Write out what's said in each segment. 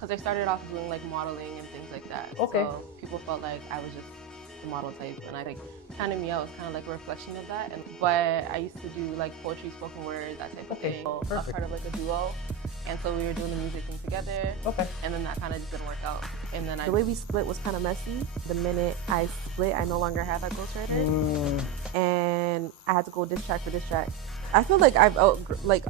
Because I started off doing like modeling and things like that. Okay. So people felt like I was just the model type, and I think Counting Me Out was kind of like a reflection of that. But I used to do like poetry, spoken word, that type of thing. So I was part of like a duo, and so we were doing the music thing together. Okay. And then that kind of just didn't work out. And then the way we split was kind of messy. The minute I split, I no longer had that ghostwriter, and I had to go diss track for diss track. I feel like I've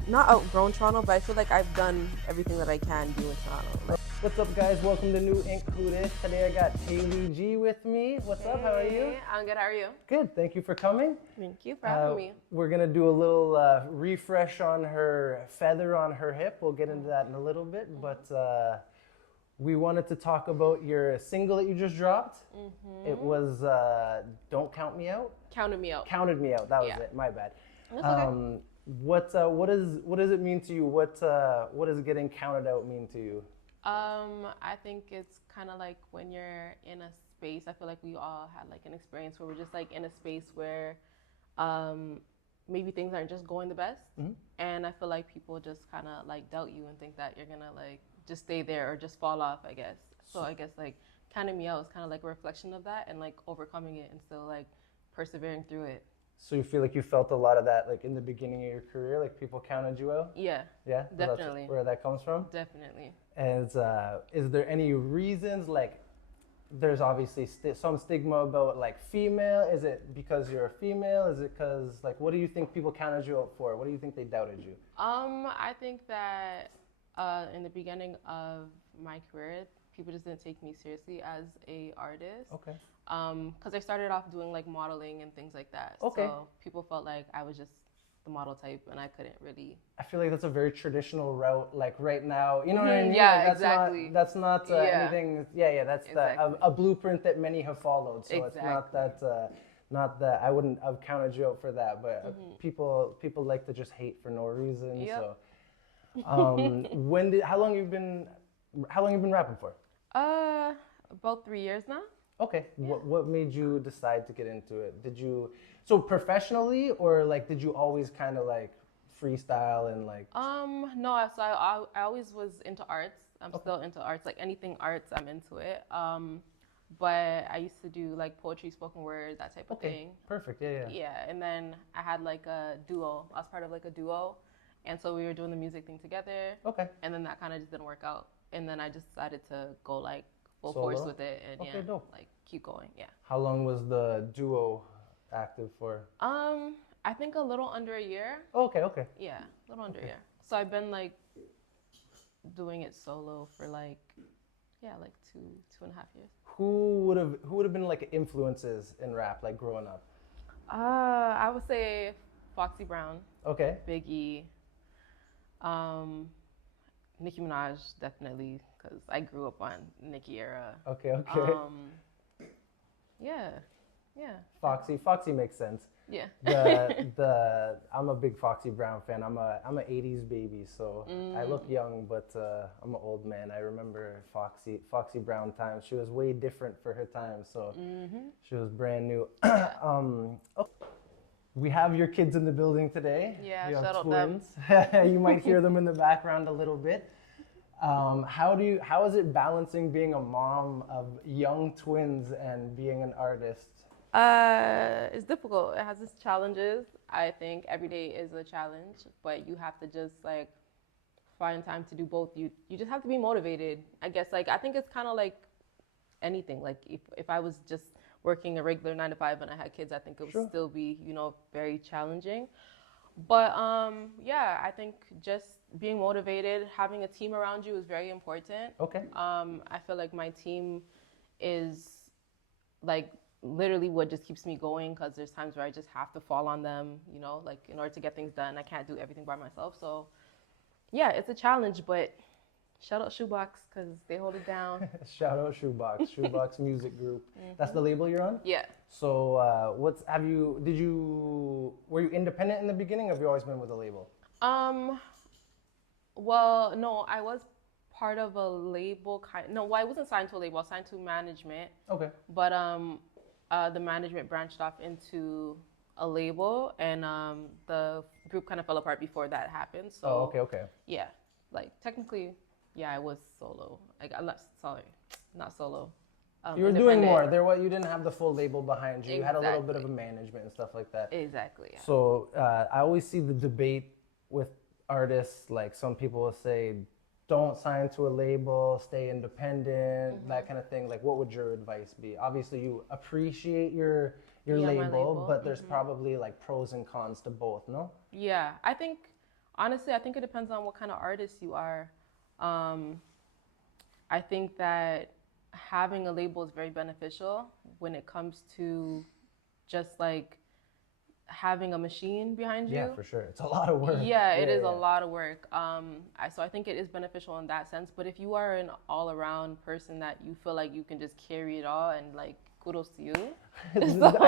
not outgrown Toronto, but I feel like I've done everything that I can do in Toronto. What's up, guys? Welcome to New Ink Who Dis. Today I got Taaylee G with me. What's up? How are you? I'm good. How are you? Good. Thank you for coming. Thank you for having me. We're gonna do a little refresh on her feather on her hip. We'll get into that in a little bit, but we wanted to talk about your single that you just dropped. It was "Don't Count Me Out." Counted Me Out. Counted Me Out. That was Yeah. it. My bad. That's okay. What does it mean to you? What does getting counted out mean to you? I think it's kind of like when you're in a space. I feel like we all had like an experience where we're just like in a space where maybe things aren't just going the best, and I feel like people just kind of like doubt you and think that you're gonna like just stay there or just fall off, I guess. So I guess like Counting Me Out is kind of like a reflection of that and like overcoming it and still like persevering through it. So you feel like you felt a lot of that like in the beginning of your career, like people counted you out? Yeah. Yeah? So Definitely. that's where that comes from? Definitely. And is there any reasons, like there's obviously some stigma about like female? Is it because you're a female? Is it because like, what do you think people counted you out for? What do you think they doubted you? I think that in the beginning of my career, people just didn't take me seriously as a artist. Okay. Because I started off doing like modeling and things like that. Okay. So people felt like I was just the model type and I couldn't really. I feel like that's a very traditional route, like right now. You know what I mean? Yeah, like, that's exactly. That's not anything. Yeah. That's Exactly. a blueprint that many have followed. So Exactly. it's not that I wouldn't have counted you out for that. But people like to just hate for no reason. Yep. So how long you been rapping for? About 3 years now. Okay. Yeah. What made you decide to get into it? Did you professionally, or like did you always kind of like freestyle and like? No. So I always was into arts. I'm still into arts. Like anything arts, I'm into it. But I used to do like poetry, spoken word, that type of thing. Perfect. Yeah. Yeah, and then I had like a duo. I was part of like a duo, and so we were doing the music thing together. Okay. And then that kind of just didn't work out, and then I just decided to go like full Solo? force with it, and dope. like keep going. Yeah. How long was the duo active for? I think a little under a year. Okay. Yeah, a little under a year. So I've been like doing it solo for like two and a half years. Who would have been like influences in rap, like growing up? I would say Foxy Brown. Okay. Biggie. Nicki Minaj, definitely, because I grew up on Nicki era. Okay. Yeah. Foxy makes sense. Yeah. I'm a big Foxy Brown fan. I'm a 80s baby, so I look young, but I'm an old man. I remember Foxy Brown times. She was way different for her time, so she was brand new. We have your kids in the building today. Yeah, you have shout out twins. You might hear them in the background a little bit. How is it balancing being a mom of young twins and being an artist? It's difficult. It has its challenges. I think every day is a challenge, but you have to just like find time to do both. You just have to be motivated. I guess like I think it's kind of like anything. Like if I was just working a regular 9 to 5 and I had kids, I think it would still be, very challenging. But yeah, I think just being motivated, having a team around you is very important. Okay. I feel like my team is like literally what just keeps me going, because there's times where I just have to fall on them, like in order to get things done. I can't do everything by myself. So yeah, it's a challenge, but shout out Shoebox because they hold it down. Shout out Shoebox Music Group. That's the label you're on? Yeah. So were you independent in the beginning, or have you always been with a label? Well, no, I was part of a label I wasn't signed to a label. I was signed to management. Okay. But the management branched off into a label, and the group kind of fell apart before that happened. So okay. yeah, like technically, Yeah, I was solo. Like I'm not sorry, not solo. You were doing more. Independent. You didn't have the full label behind you. You had a little bit of a Exactly. management and stuff like that. Exactly. Yeah. So I always see the debate with artists. Like some people will say, "Don't sign to a label, stay independent," that kind of thing. Like, what would your advice be? Obviously, you appreciate your Yeah, my label, label. but there's probably like pros and cons to both. No. Yeah, I think honestly, I think it depends on what kind of artist you are. I think that having a label is very beneficial when it comes to just like having a machine behind you. Yeah, for sure. It's a lot of work. Yeah, it is a lot of work. So I think it is beneficial in that sense. But if you are an all-around person that you feel like you can just carry it all and like kudos to you.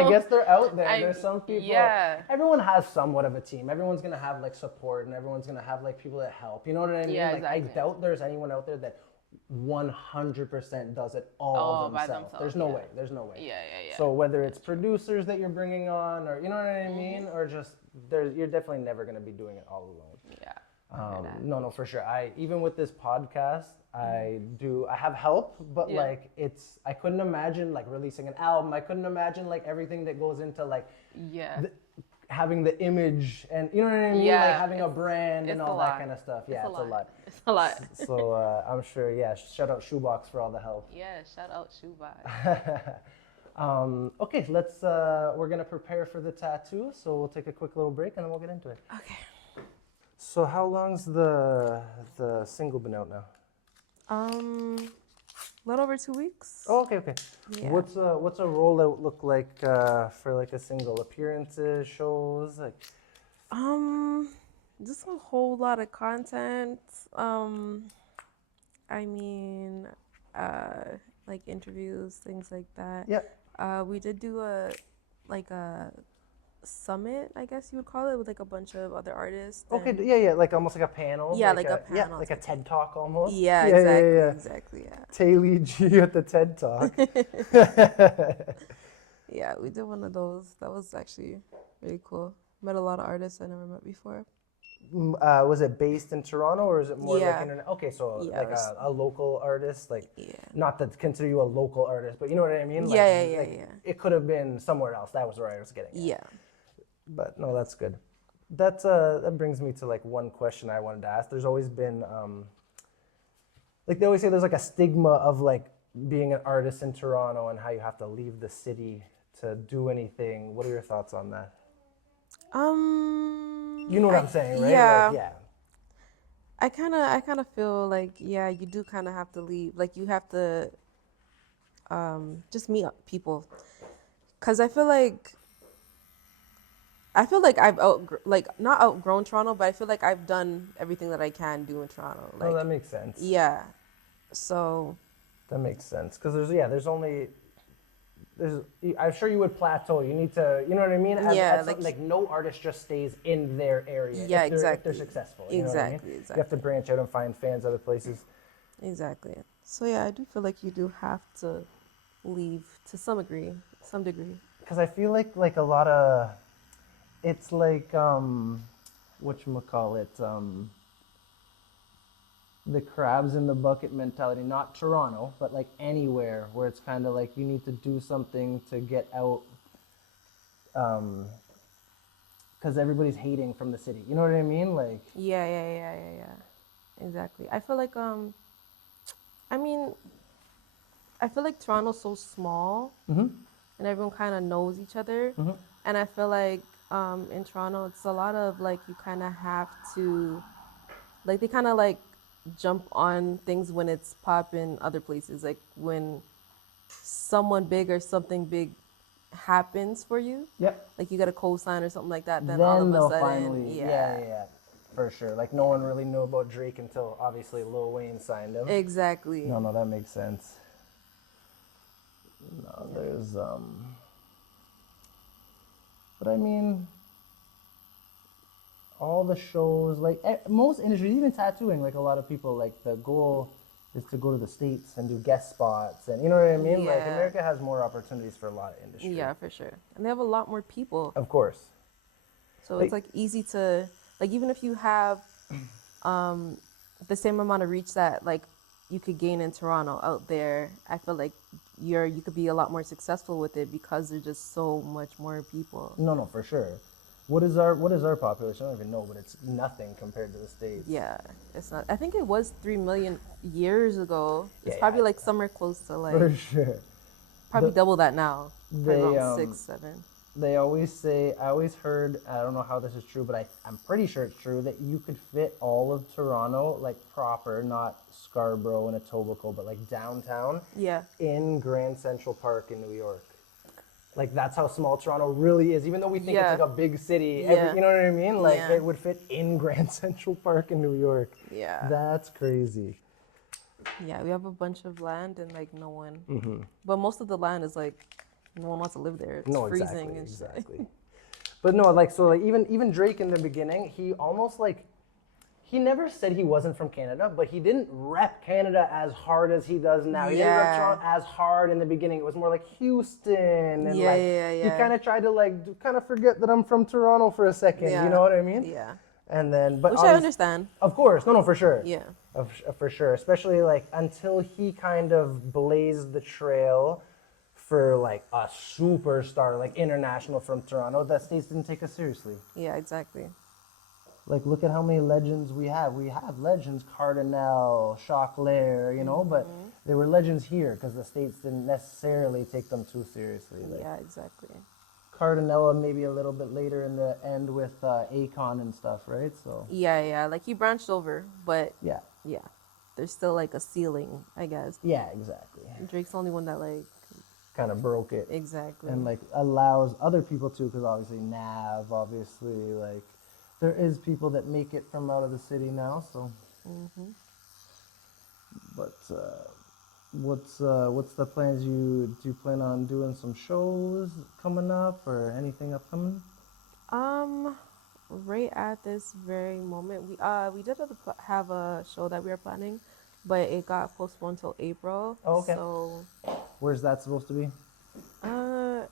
I guess they're out there. There's some people. Yeah. Everyone has somewhat of a team. Everyone's gonna have like support, and everyone's gonna have like people that help. You know what I mean? Yeah, like exactly. I doubt there's anyone out there that 100% does it all by themselves. themselves, There's no yeah. way. There's no way. Yeah. So whether it's producers that you're bringing on, or you know what I mean, or just you're definitely never gonna be doing it all alone. Yeah. No, for sure. Even with this podcast, I have help, but Yeah. like I couldn't imagine like releasing an album. I couldn't imagine like everything that goes into like Yeah. having the image and you know what I mean? Yeah, Like having a brand and it's all a that lot. kind of stuff. Yeah, it's a lot. It's a lot. So I'm sure, yeah, shout out Shoebox for all the help. Yeah, shout out Shoebox. Okay, we're gonna prepare for the tattoo, so we'll take a quick little break and then we'll get into it. Okay. So how long's the single been out now? A little over 2 weeks. Oh, okay. Yeah. What's a rollout look like for like a single? Appearances, shows, like? Just a whole lot of content. I mean, like interviews, things like that. Yeah. We did do a summit, I guess you would call it, with like a bunch of other artists. Okay. and- Yeah. Like almost like a panel. Yeah, like a panel Yeah, like a type TED Talk almost. Yeah, exactly. Yeah. Taaylee G at the TED Talk. Yeah, we did one of those. That was actually really cool. Met a lot of artists I never met before. Was it based in Toronto or is it more like Yeah. internet? Okay, so Yeah, like it was- a local artist, like Yeah. not to consider you a local artist, but you know what I mean? Like, Yeah. It could have been somewhere else. That was where I was getting. At. Yeah. But no, that's good. That brings me to like one question I wanted to ask. There's always been like they always say there's like a stigma of like being an artist in Toronto and how you have to leave the city to do anything. What are your thoughts on that? You know what I'm saying, right? Yeah. Like, yeah. I kind of feel like you do kind of have to leave. Like you have to just meet people, cause I feel like I've not outgrown Toronto, but I feel like I've done everything that I can do in Toronto. Like Oh, that makes sense. yeah, so That makes sense. Because I'm sure you would plateau. You need to, you know what I mean? Like no artist just stays in their area. Yeah, if they're exactly. successful. You know what I mean? Exactly. You have to branch out and find fans other places. exactly. So yeah, I do feel like you do have to leave to some degree. Because I feel like a lot of, it's like whatchamacallit, the crabs in the bucket mentality. Not Toronto, but like anywhere where it's kind of like you need to do something to get out. Because everybody's hating from the city. You know what I mean? Like. Yeah. Exactly. I feel like I feel like Toronto's so small, Mm-hmm. and everyone kind of knows each other, and I feel like in Toronto it's a lot of like you kind of have to, like they kind of like jump on things when it's popping other places, like when someone big or something big happens for you, Yep. like you get a co-sign or something like that, then all of a they'll sudden, finally, yeah, for sure. Like no one really knew about Drake until obviously Lil Wayne signed him. Exactly. No, that makes sense. No, there's but I mean, all the shows, like most industries, even tattooing, like a lot of people, like the goal is to go to the States and do guest spots, and you know what I mean? Like Yeah. America has more opportunities for a lot of industries. Yeah, for sure. And they have a lot more people. Of course. So it's like easy to, like, even if you have the same amount of reach that like you could gain in Toronto out there, I feel like you could be a lot more successful with it because there's just so much more people. No, for sure. What is our population? I don't even know, but it's nothing compared to the States. Yeah, it's not. I think it was 3 million years ago. It's Yeah, probably yeah. like somewhere close to like For sure. probably The- double that now. Probably They around 6, 7. they always say, I always heard, I don't know how this is true, but I'm pretty sure it's true, that you could fit all of Toronto, like proper, not Scarborough and Etobicoke, but like downtown, Yeah. in Grand Central Park in New York. Like, that's how small Toronto really is. Even though we think Yeah. it's like a big city, Yeah. you know what I mean? Like, Yeah. it would fit in Grand Central Park in New York. Yeah. That's crazy. Yeah, we have a bunch of land and like no one. But most of the land is like no one wants to live there. It's No, freezing exactly, and shit. exactly. But no, like, so like even Drake in the beginning, he almost like, he never said he wasn't from Canada, but he didn't rep Canada as hard as he does now. He didn't rep Yeah. Toronto as hard in the beginning. It was more like Houston, and Yeah, like yeah. he kind of tried to like kind of forget that I'm from Toronto for a second. Yeah. You know what I mean? Yeah. And then, but Which I obvious- understand. Of course, no, for sure. Yeah. For sure, especially like until he kind of blazed the trail for like a superstar, like international from Toronto, the States didn't take us seriously. Yeah, exactly. Like, look at how many legends we have. We have legends, Cardinal, Chocolare, you know, but they were legends here because the States didn't necessarily take them too seriously. Like, Yeah, exactly. Cardinella maybe a little bit later in the end with Akon and stuff, right? So, Yeah. Like he branched over, but yeah. yeah, there's still like a ceiling, I guess. Yeah, exactly. Drake's the only one that like Kind of broke it. exactly. And like allows other people to, because obviously Nav, obviously, like there is people that make it from out of the city now, so. But what's the plans? Do you plan on doing some shows coming up or anything upcoming? Right at this very moment, we did have a show that we were planning, but it got postponed till April. Oh, okay. So, Where's that supposed to be?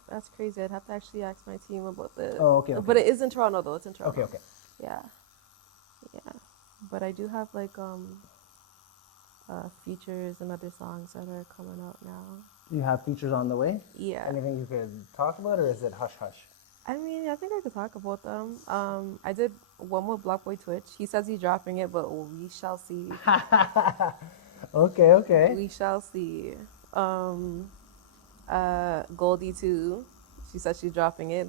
that's crazy. I'd have to actually ask my team about this. Oh, okay. But it is in Toronto, though. It's in Toronto. Okay. Yeah. But I do have like features and other songs that are coming out now. You have features on the way? Yeah. Anything you could talk about, or is it hush hush? I mean, I think I could talk about them. I did one with Black Boy Twitch. He says he's dropping it, but we shall see. Okay. We shall see. Goldie too. She said she's dropping it.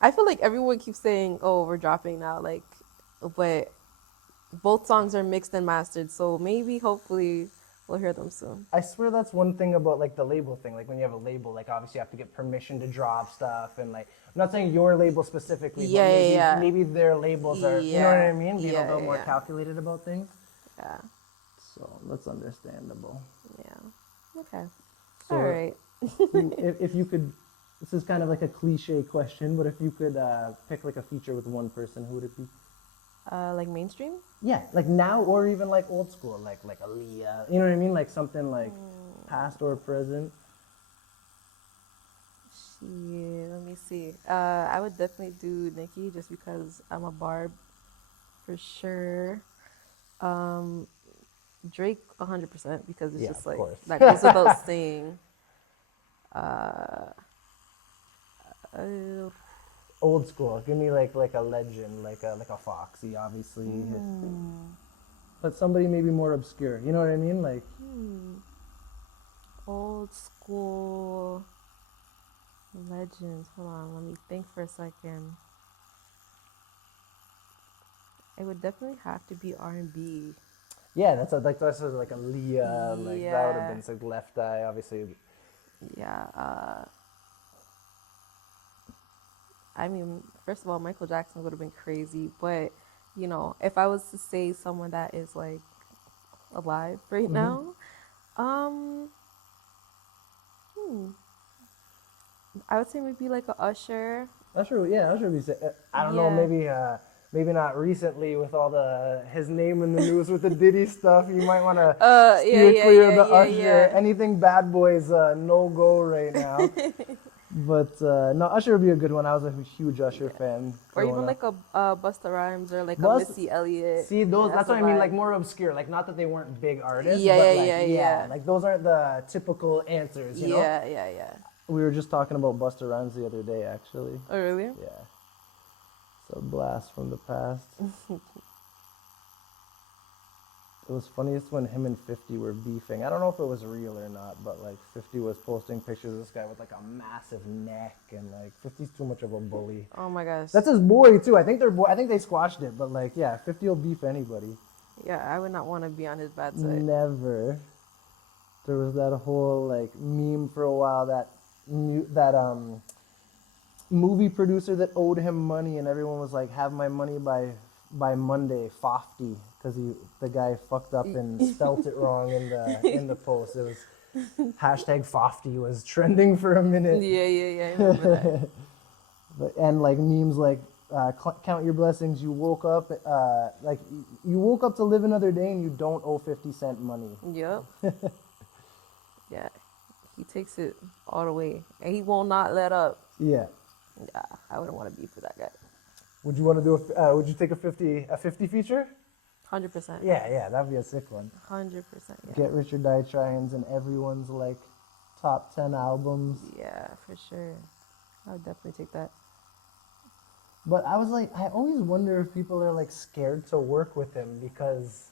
I feel like everyone keeps saying, "Oh, we're dropping now," like, but both songs are mixed and mastered, so maybe, hopefully, we'll hear them soon. I swear that's one thing about like the label thing. Like when you have a label, like obviously you have to get permission to drop stuff, and like I'm not saying your label specifically, Yeah, but maybe their labels are, you know what I mean? Being a little more yeah. calculated about things. Yeah. So that's understandable. Yeah. Okay. So All right. if you could, this is kind of like a cliche question, but if you could pick like a feature with one person, who would it be? Like mainstream? Yeah, like now or even like old school, like Aaliyah. You know what I mean? Like something like past or present. Shit, let me see. I would definitely do Nicki just because I'm a barb for sure. Drake 100% because it's Yeah, just of like course. that goes without saying. Old school. Give me like a legend, like a Foxy, obviously. But somebody maybe more obscure. You know what I mean? Like Old school legends. Hold on, let me think for a second. It would definitely have to be R&B. yeah, that's like Aaliyah. Like that would have been like Left Eye, obviously. Yeah. I mean, first of all, Michael Jackson would have been crazy, but you know, if I was to say someone that is like alive right now, I would say maybe like a Usher. Usher would be. I don't know. Yeah. Maybe not recently with all his name in the news with the Diddy stuff. You might want to steer clear of the Usher. yeah. Anything Bad Boys no go right now. But no, Usher would be a good one. I was a huge Usher fan. Or even growing like up. a Busta Rhymes or like a Bust- Missy Elliott. See those? Yeah, That's what I a mean. vibe. Like more obscure. Like not that they weren't big artists. Yeah, but yeah, like, yeah. Like those aren't the typical answers. You know. Yeah. We were just talking about Busta Rhymes the other day, actually. Oh, really? Yeah. It's a blast from the past. It was funniest when him and 50 were beefing. I don't know if it was real or not, but like 50 was posting pictures of this guy with like a massive neck, and like 50's too much of a bully. Oh my gosh. That's his boy too. I think I think they squashed it, but like yeah, 50 will beef anybody. Yeah, I would not want to be on his bad side. Never. There was that whole like meme for a while that movie producer that owed him money, and everyone was like, "Have my money by Monday, 50," because the guy fucked up and spelt it wrong in the post. It was hashtag 50 was trending for a minute. Yeah. I remember that. And like memes like count your blessings. You woke up you woke up to live another day, and you don't owe 50 cent money. Yep. Yeah. He takes it all the way, and he will not let up. Yeah. Yeah, I wouldn't want to be for that guy. Would you want to do would you take a 50 feature? 100%. Yeah, that'd be a sick one. 100%. Yeah. Get Rich or Die Tryings and everyone's like top 10 albums. Yeah, for sure. I would definitely take that. But I was like, I always wonder if people are like scared to work with him because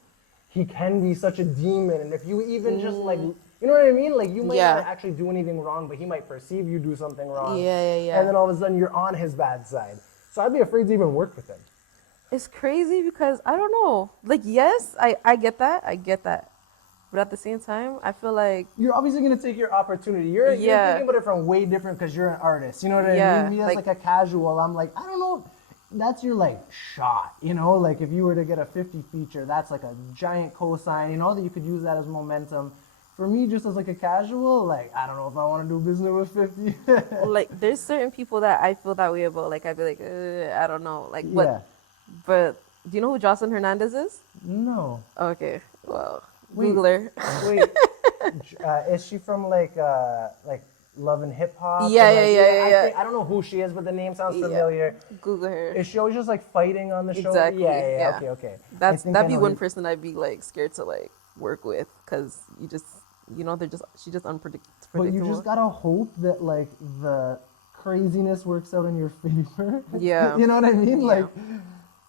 he can be such a demon, and if you even just like, you know what I mean? Like you might not actually do anything wrong, but he might perceive you do something wrong. Yeah. And then all of a sudden you're on his bad side. So I'd be afraid to even work with him. It's crazy because I don't know. Like, yes, I get that. But at the same time, I feel like You're obviously going to take your opportunity. You're thinking about it from way different because you're an artist. You know what I mean? Me as like a casual, I'm like, I don't know. That's your like shot, you know? Like if you were to get a 50 feature, that's like a giant cosign, you know, that you could use that as momentum. For me, just as like a casual, like, I don't know if I want to do business with 50. like there's certain people that I feel that way about. Like I'd be like, I don't know. Like, but do you know who Jocelyn Hernandez is? No. Okay, well, Google her. Wait, is she from like Love and Hip Hop? Yeah. I don't know who she is, but the name sounds familiar. Google her. Is she always just like fighting on the show? Exactly. Yeah. Okay. That'd be one person I'd be like scared to like work with because she's just unpredictable. But you just gotta hope that like the craziness works out in your favor. Yeah. You know what I mean? Yeah. Like,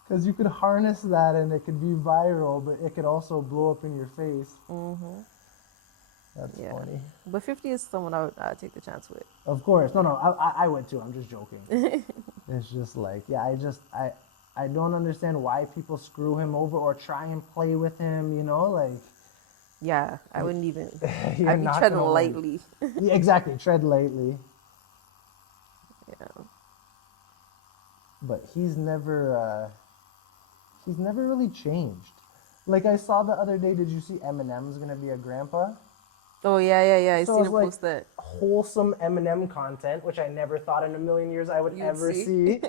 because you could harness that and it could be viral, but it could also blow up in your face. Mm-hmm. That's funny. But 50 is someone I would take the chance with. Of course. No, I would too. I'm just joking. It's just like, I don't understand why people screw him over or try and play with him, you know, like. Yeah, I wouldn't even. I'd be not treading gonna lightly. Yeah, exactly. Tread lightly. Yeah. But he's never really changed. Like I saw the other day, did you see Eminem's gonna be a grandpa? Oh yeah. I So seen him like post that. wholesome Eminem content, which I never thought in a million years I would You'd ever see. see.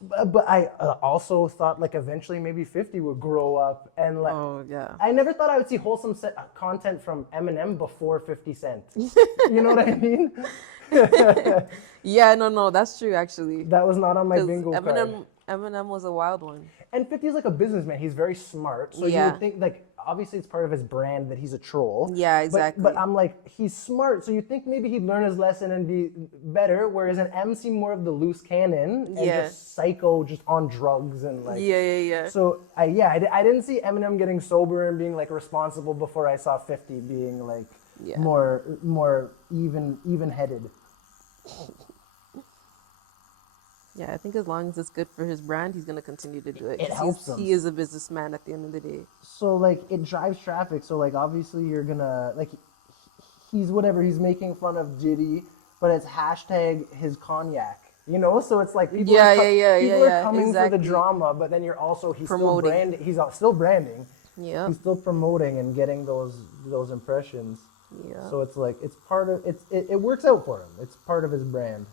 But I also thought like eventually maybe 50 would grow up and like. Oh yeah. I never thought I would see wholesome content from Eminem before 50 Cent. You know what I mean? Yeah, no, that's true actually. That was not on my 'Cause bingo card. Eminem was a wild one. And 50 is like a businessman. He's very smart. So you would think like obviously it's part of his brand that he's a troll. Yeah, exactly. But I'm like, he's smart. So you think maybe he'd learn his lesson and be better, whereas an M seemed more of the loose cannon and just psycho, just on drugs and like. Yeah. So I didn't see Eminem getting sober and being like responsible before I saw 50 being like more even-headed. Yeah, I think as long as it's good for his brand, he's gonna continue to do it. It helps him. He is a businessman at the end of the day. So like it drives traffic. So like obviously you're gonna like he's making fun of Diddy, but it's hashtag his cognac. You know, so it's like people are coming for the drama, but then he's promoting. Still branding. He's still branding. Yeah. He's still promoting and getting those impressions. Yeah. So it's like it's part of it works out for him. It's part of his brand.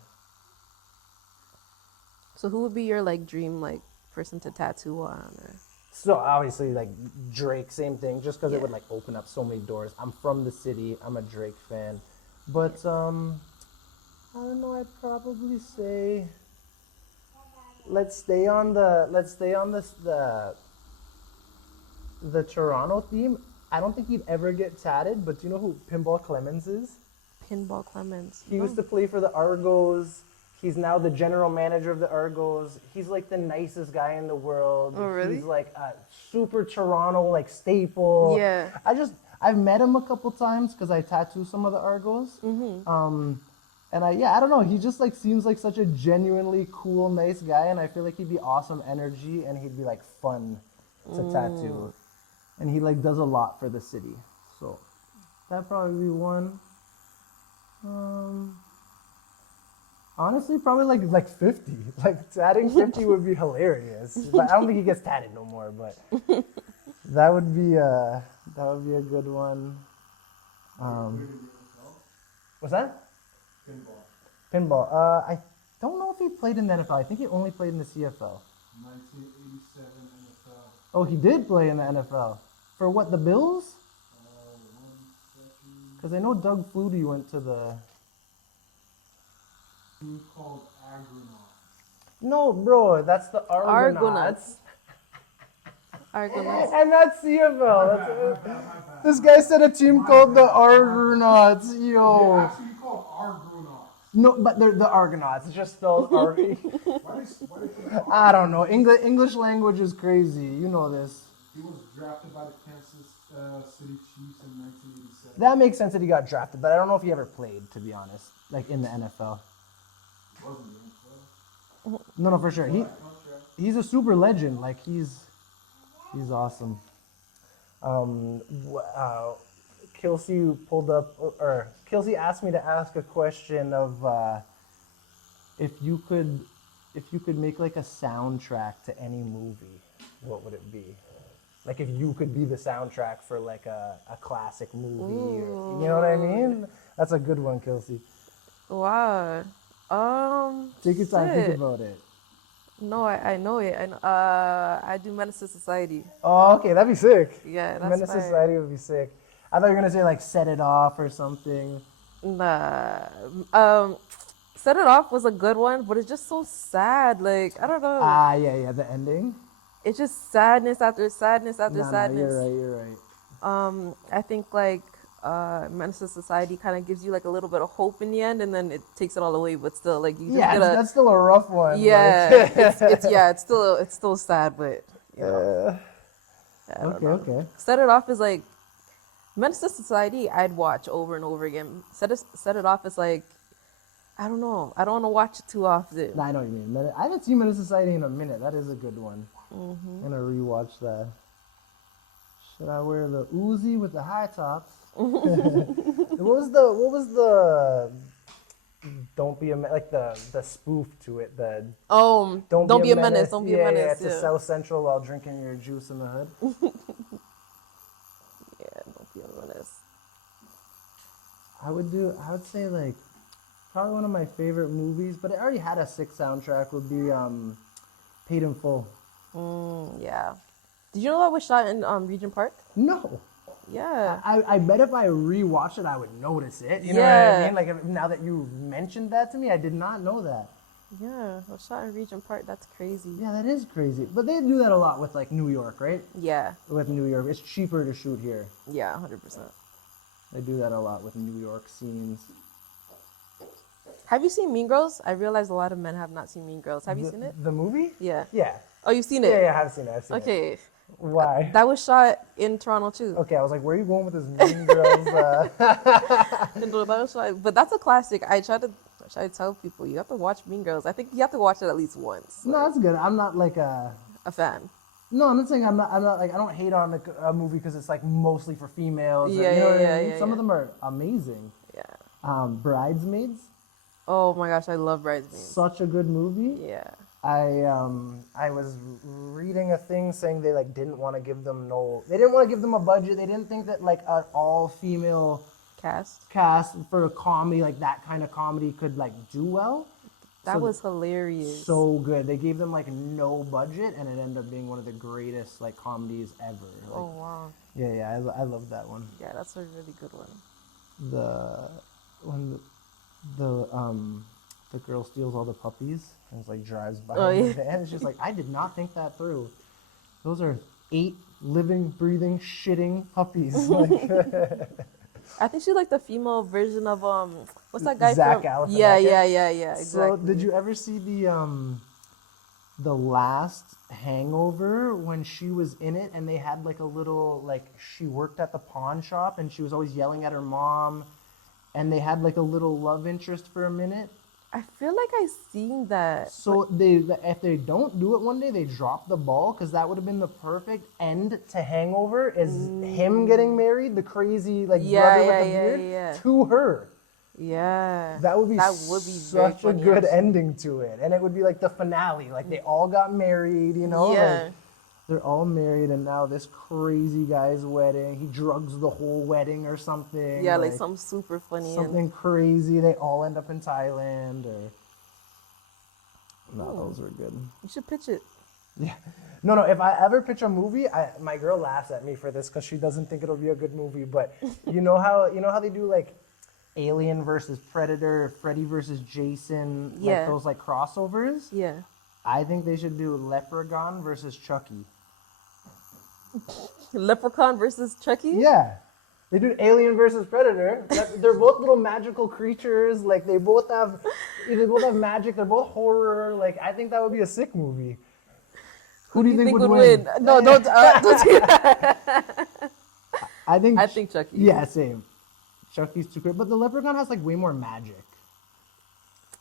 So who would be your like dream like person to tattoo on? Or? So obviously like Drake, same thing, just because it would like open up so many doors. I'm from the city. I'm a Drake fan, but I I don't know. I'd probably say let's stay on the Toronto theme. I don't think he'd ever get tatted, but do you know who Pinball Clemens is? Pinball Clemens. He used to play for the Argos. He's now the general manager of the Argos. He's like the nicest guy in the world. Oh, really? He's like a super Toronto like staple. Yeah. I've met him a couple times because I tattoo some of the Argos. And I don't know. He just like seems like such a genuinely cool, nice guy, and I feel like he'd be awesome energy, and he'd be like fun to tattoo, and he like does a lot for the city. So that'd probably be one. Honestly, probably like 50. Like tatting 50 would be hilarious. But I don't think he gets tatted no more. But that would be a good one. What's that? Pinball. I don't know if he played in the NFL. I think he only played in the CFL. 1987 NFL. Oh, he did play in the NFL. For what, the Bills? Because I know Doug Flutie went to the... Team called Argonauts. No, bro, that's the Argonauts. Argonauts. And that's CFL. This guy said a team called the Argonauts. They're Yo. actually called Argonauts. No, but they're the Argonauts. It's just spelled Ar. Why they call I don't know. English language is crazy. You know this. He was drafted by the Kansas City Chiefs in 1987. That makes sense that he got drafted, but I don't know if he ever played, to be honest, like in the NFL. Wasn't the NFL. No, for sure. He's a super legend. Like he's awesome. Kelsey pulled up, or Kelsey asked me to ask a question of if you could make like a soundtrack to any movie, what would it be? Like if you could be the soundtrack for like a classic movie, or, you know what I mean? That's a good one, Kelsey. Wow. Take your time, shit. think about it. No, I know it. I do Menace to Society. Oh, okay, that'd be sick. Yeah, that's Menace to fire. Society would be sick. I thought you were gonna say like Set It Off or something. Nah. Set It Off was a good one, but it's just so sad. Like, I don't know. Yeah, the ending. It's just sadness after sadness after No, sadness. you're right. I think like Menace to Society kind of gives you like a little bit of hope in the end, and then it takes it all away. But still, like you just Yeah, gotta. that's still a rough one. Yeah, like. it's still sad, but you know. I don't know. Okay. Set It Off is like Menace to Society. I'd watch over and over again. Set It Off is like I don't know. I don't want to watch it too often. Nah, I know what you mean. I haven't seen Menace to Society in a minute. That is a good one. Mm-hmm. I'm gonna rewatch that. Should I wear the Uzi with the high tops? What was the don't be a like the spoof to it, the don't be a menace. Don't be a menace. To South Central while drinking your juice in the hood. Yeah, don't be a menace. I would say like probably one of my favorite movies, but it already had a sick soundtrack, would be Paid in Full. Yeah. Did you know that was shot in Regent Park? No. Yeah. I bet if I rewatched it, I would notice it. You know what Yeah. I mean? Like now that you mentioned that to me, I did not know that. Yeah, it was shot in Regent Park. That's crazy. Yeah, that is crazy. But they do that a lot with like New York, right? Yeah. With New York, it's cheaper to shoot here. Yeah, 100%. They do that a lot with New York scenes. Have you seen Mean Girls? I realize a lot of men have not seen Mean Girls. Have you seen it? The movie? Yeah. Yeah. Oh, you've seen it? Yeah, I've seen it. Okay. Why? That was shot in Toronto too. Okay, I was like, where are you going with this Mean Girls? That was shot, but that's a classic. I try to tell people you have to watch Mean Girls. I think you have to watch it at least once. No, that's good. I'm not like a fan. No, I'm not saying I'm not like I don't hate on a movie because it's like mostly for females. Yeah, you know what I yeah, mean? yeah, Some of yeah. them are amazing. Yeah. Bridesmaids. Oh my gosh, I love Bridesmaids. Such a good movie. Yeah. I was reading a thing saying they like didn't want to give them a budget. They didn't think that like an all female cast for a comedy, like that kind of comedy, could like do well. That was hilarious. So good. They gave them like no budget, and it ended up being one of the greatest like comedies ever. Like, Oh wow. Yeah, I love that one. Yeah, that's a really good one. the girl steals all the puppies and just like drives by Oh, in the yeah. van. It's just like I did not think that through. Those are 8 living, breathing, shitting puppies. Like, I think she's like the female version of what's that guy Zach from? Galifianakis. Yeah, exactly. So did you ever see the last Hangover when she was in it and they had like a little like she worked at the pawn shop and she was always yelling at her mom and they had like a little love interest for a minute? I feel like I seen that. So if they don't do it one day, they drop the ball because that would have been the perfect end to Hangover. Is him getting married, the crazy like brother with the beard, to her. Yeah. That would be very such a funny, good actually. ending to it, and it would be like the finale. Like they all got married, you know. Yeah. Like, they're all married, and now this crazy guy's wedding. He drugs the whole wedding or something. Yeah, like something super funny. Something crazy. They all end up in Thailand, or no, those were good. You should pitch it. Yeah. No. If I ever pitch a movie, my girl laughs at me for this because she doesn't think it'll be a good movie. But you know how they do like Alien versus Predator, Freddy versus Jason, Yeah. like those like crossovers. Yeah. I think they should do Leprechaun versus Chucky. Leprechaun versus Chucky? Yeah. They do Alien versus Predator. They're both little magical creatures. Like they both have magic. They're both horror. Like I think that would be a sick movie. Who do you think would win? No, don't do that. I think Chucky. Yeah, same. Chucky's too good, but the Leprechaun has like way more magic.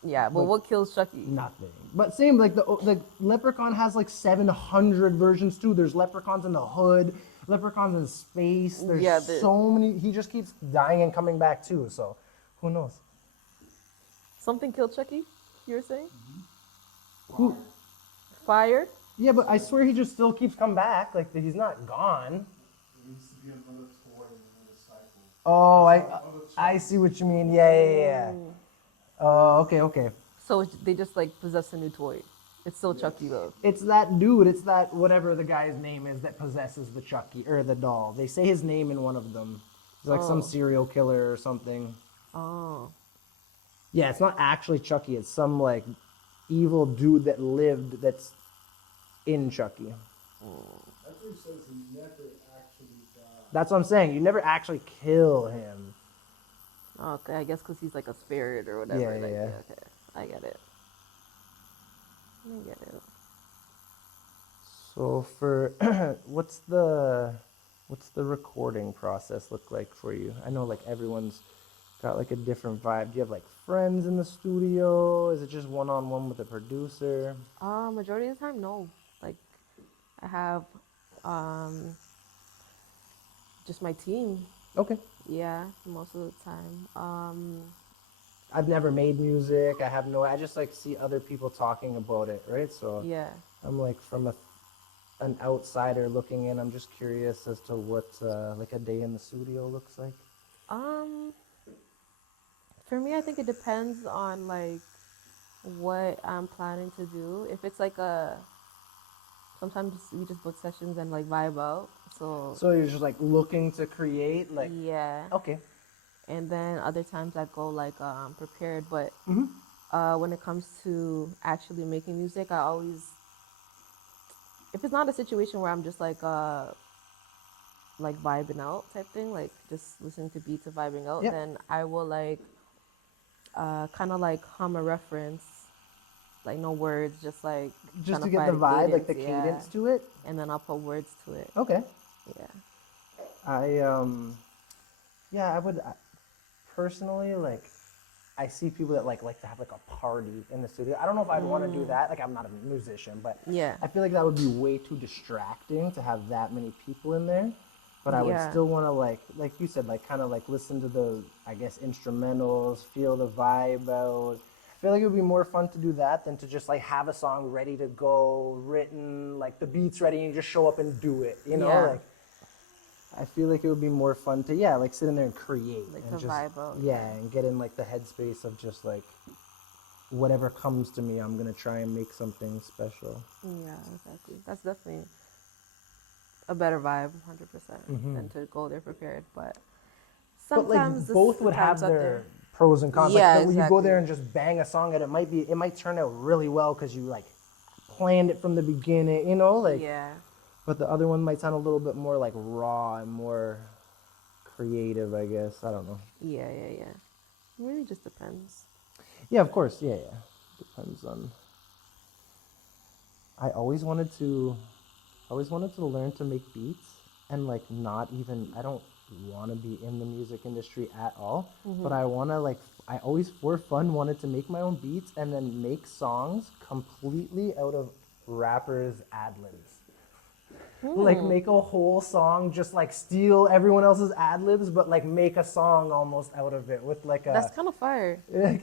Yeah, but what kills Chucky? Nothing. But same, like the Leprechaun has like 700 versions too. There's Leprechauns in the hood, Leprechauns in space. There's so many. He just keeps dying and coming back too. So, who knows? Something killed Chucky? You were saying? Who? Fire? Yeah, but I swear he just still keeps coming back. Like he's not gone. There needs to be another toy and another cycle. Oh, I see what you mean. Yeah. Oh, okay. So they just like possess a new toy. It's still Chucky though. It's that dude. It's that whatever the guy's name is that possesses the Chucky or the doll. They say his name in one of them. It's like some serial killer or something. Oh. Yeah, it's not actually Chucky. It's some like evil dude that lived that's in Chucky. That's what he says. He never actually died. That's what I'm saying. You never actually kill him. Okay, I guess because he's like a spirit or whatever. Yeah. Okay, I get it. So for what's the recording process look like for you? I know like everyone's got like a different vibe. Do you have like friends in the studio? Is it just one-on-one with the producer? Majority of the time, no. Like I have just my team. Okay. Yeah, most of the time. I've never made music. I just like see other people talking about it, right? So yeah. I'm like from an outsider looking in. I'm just curious as to what like a day in the studio looks like. For me, I think it depends on like what I'm planning to do. If it's like sometimes we just book sessions and like vibe out. So you're just like looking to create, like yeah. Okay. And then other times I go like prepared, but when it comes to actually making music, I always, if it's not a situation where I'm just like vibing out type thing, like just listening to beats and vibing out, then I will like kind of like hum a reference, like no words, just like just to get the vibe, like the cadence to it, and then I'll put words to it. Okay. Yeah. I would personally like. I see people that like to have like a party in the studio. I don't know if I'd want to do that. Like I'm not a musician, but yeah, I feel like that would be way too distracting to have that many people in there. But I would still want to like you said, like kind of like listen to the, I guess, instrumentals, feel the vibe out. I feel like it would be more fun to do that than to just like have a song ready to go, written, like the beat's ready, and you just show up and do it. You know, like I feel like it would be more fun to like sit in there and create, like and the vibe out. Yeah, and get in like the headspace of just like whatever comes to me, I'm gonna try and make something special. Yeah, exactly. That's definitely a better vibe, 100%, than to go there prepared. But sometimes both would have their pros and cons. Yeah, like, when you go there exactly. and just bang a song, and it might turn out really well because you like planned it from the beginning, you know, like. Yeah. But the other one might sound a little bit more like raw and more creative, I guess. I don't know. Yeah. It really just depends. Yeah, of course. Yeah. Depends on. I always wanted to learn to make beats and like not even. I don't want to be in the music industry at all, but I want to like. I always for fun wanted to make my own beats and then make songs completely out of rappers' ad-libs. Like make a whole song, just like steal everyone else's ad-libs, but like make a song almost out of it with like a. That's kind of fire.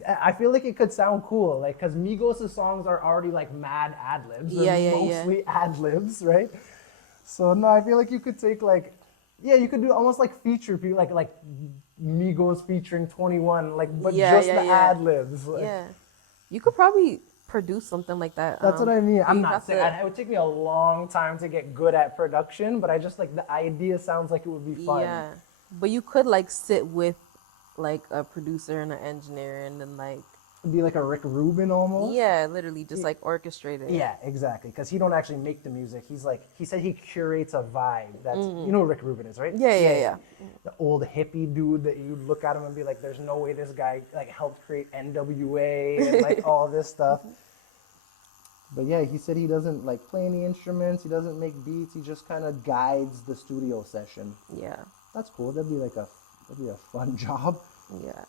I feel like it could sound cool, like because Migos' songs are already like mad ad-libs. They're mostly ad-libs, right? So no, I feel like you could take like, yeah, you could do almost like feature people, like Migos featuring 21, like but just the ad-libs. Like. Yeah. You could probably produce something like that. That's what I mean. I'm you not have saying to- it would take me a long time to get good at production, but I just like the idea sounds like it would be fun. Yeah. But you could like sit with like a producer and an engineer and then like It'd be like a Rick Rubin almost. yeah, literally just like orchestrate it. Yeah, exactly. Because he don't actually make the music. He's like he said he curates a vibe. That's you know who Rick Rubin is, right? Yeah. The old hippie dude that you look at him and be like, "There's no way this guy like helped create NWA and like all this stuff." But yeah, he said he doesn't like play any instruments. He doesn't make beats. He just kind of guides the studio session. Yeah. That's cool. That'd be a fun job. Yeah.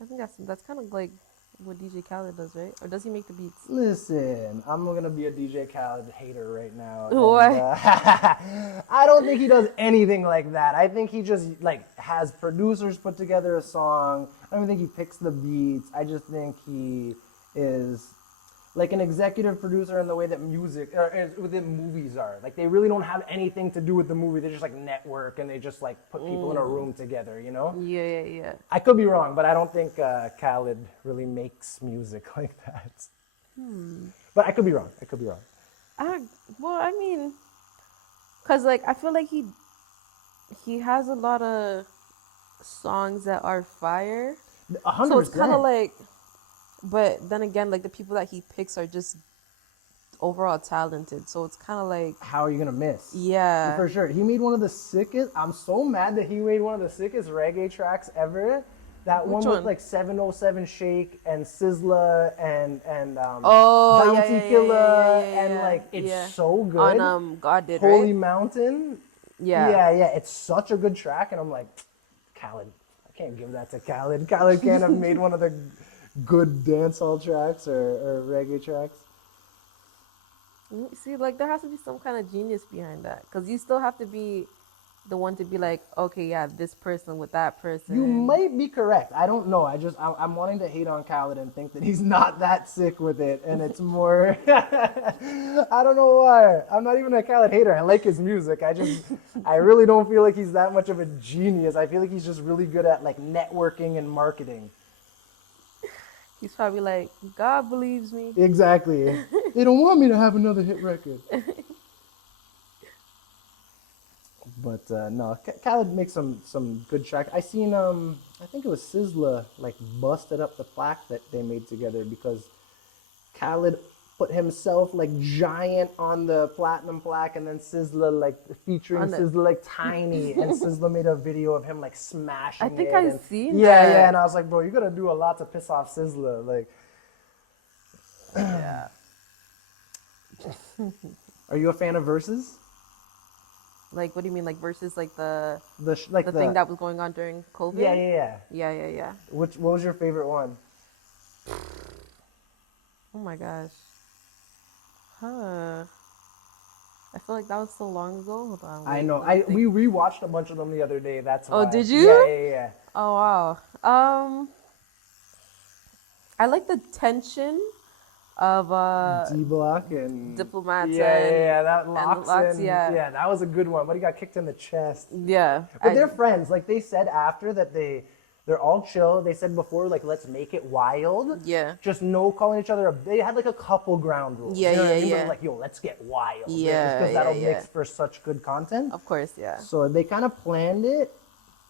I think that's kind of like what DJ Khaled does, right? Or does he make the beats? Listen, I'm gonna be a DJ Khaled hater right now. Why? I don't think he does anything like that. I think he just like has producers put together a song. I don't think he picks the beats. I just think he is like an executive producer in the way that music within movies are. Like they really don't have anything to do with the movie. They just like network and they just like put people in a room together, you know? Yeah. I could be wrong, but I don't think Khaled really makes music like that. But I could be wrong. I mean, cause like I feel like he has a lot of songs that are fire. 100%. So it's kind of like, but then again, like the people that he picks are just overall talented. So it's kind of like, how are you gonna miss? yeah, For sure. He made one of the sickest. I'm so mad that he made one of the sickest reggae tracks ever. That Which one with one? like 707 Shake and Sizzla and Oh, Bounty yeah, Killer yeah, and like it's yeah. so good. on God Did, Holy right? Mountain. Yeah. Yeah. It's such a good track, and I'm like, Khaled. I can't give that to Khaled. Khaled can't have made one of the good dancehall tracks or reggae tracks. See, like there has to be some kind of genius behind that, because you still have to be the one to be like, okay, yeah, this person with that person. You might be correct. I don't know. I'm wanting to hate on Khaled and think that he's not that sick with it, and it's more. I don't know why. I'm not even a Khaled hater. I like his music. I really don't feel like he's that much of a genius. I feel like he's just really good at like networking and marketing. He's probably like, God believes me. Exactly. They don't want me to have another hit record. But no, Khaled makes some good tracks. I seen I think it was Sizzla like busted up the plaque that they made together because Khaled put himself like giant on the platinum plaque, and then Sizzla like featuring Sizzla like tiny, and Sizzla made a video of him like smashing it. I think I've seen yeah, that. Yeah, and I was like, bro, you gotta do a lot to piss off Sizzla, like. Yeah. Are you a fan of Verzuz? Like, what do you mean, like versus like the The thing that was going on during COVID? Yeah. What was your favorite one? Oh my gosh. I feel like that was so long ago. Hold on. I know. let me We think. rewatched a bunch of them the other day. That's Oh, why. did you? Yeah. Oh wow. I like the tension of D-Block and Diplomats Yeah. That Locks Locks, and yeah. that was a good one. But he got kicked in the chest. yeah. But they're friends. Like they said after that they're all chill. They said before like let's make it wild. Yeah. Just no calling each other. They had like a couple ground rules. Yeah, you know what I mean? yeah. They're like, yo, let's get wild. Yeah, Because that'll yeah. mix for such good content. Of course, yeah. So they kind of planned it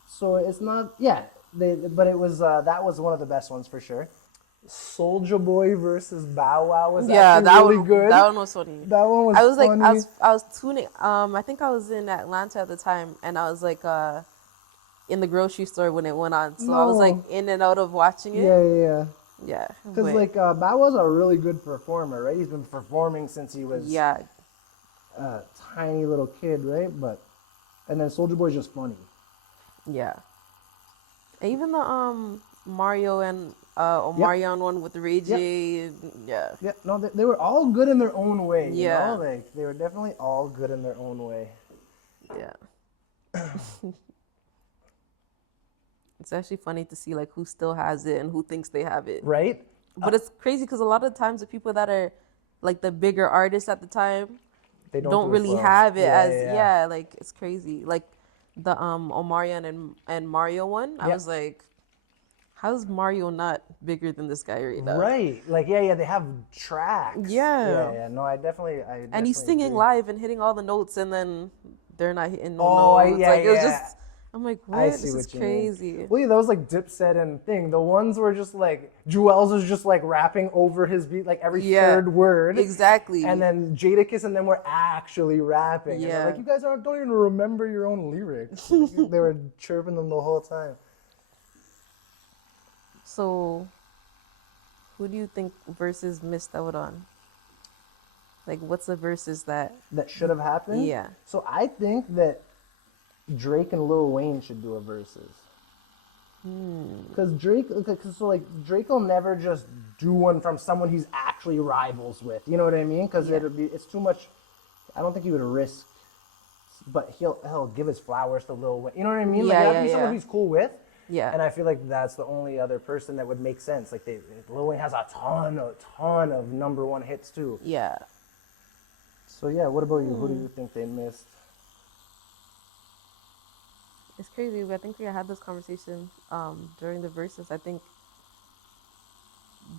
So it's not, yeah. But it was that was one of the best ones for sure. Soulja Boy versus Bow Wow was Yeah, actually really good. that one was funny. That one was I was funny. like, I was tuning. I think I was in Atlanta at the time, and I was like, in the grocery store when it went on. So I was like No. in and out of watching it. Yeah. Yeah, Because but like Bow Wow's a really good performer, right? He's been performing since he was yeah, a tiny little kid, right? And then Soulja Boy's just funny. yeah. And even the Mario and Omarion one with Ray J. Yeah. Yeah, no, they were all good in their own way. Yeah. You know? Like they were definitely all good in their own way. Yeah. It's actually funny to see like who still has it and who thinks they have it. Right? But it's crazy because a lot of times the people that are like the bigger artists at the time They don't do it really well. have it Yeah. like it's crazy. Like the Omarion and Mario one, I was like, how's Mario not bigger than this guy right now? Right. Like yeah, they have tracks. Yeah. Yeah. No, I definitely And he's singing agree. live and hitting all the notes, and then they're not hitting no Oh, notes. yeah, Like it was yeah. just, I'm like, I what? see This what is you mean. crazy. Well, yeah, that was like Dipset and Thing. The ones were just like Jewels was just like rapping over his beat, like every third word. Exactly. And then Jadakiss and them were actually rapping. And Yeah. they're like, you guys don't even remember your own lyrics. They were chirping them the whole time. So, who do you think Verzuz missed out on? Like, what's the Verzuz that? That should have happened. Yeah. So I think that Drake and Lil Wayne should do a Verzuz. Because Drake will never just do one from someone he's actually rivals with. You know what I mean? Because it's too much. I don't think he would risk. But he'll give his flowers to Lil Wayne. You know what I mean? Like, it has to be someone he's cool with. Yeah. And I feel like that's the only other person that would make sense. Like Lil Wayne has a ton of #1 hits too. Yeah. So yeah, what about you? Who do you think they missed? It's crazy. I think we had this conversation during the Verzuz. I think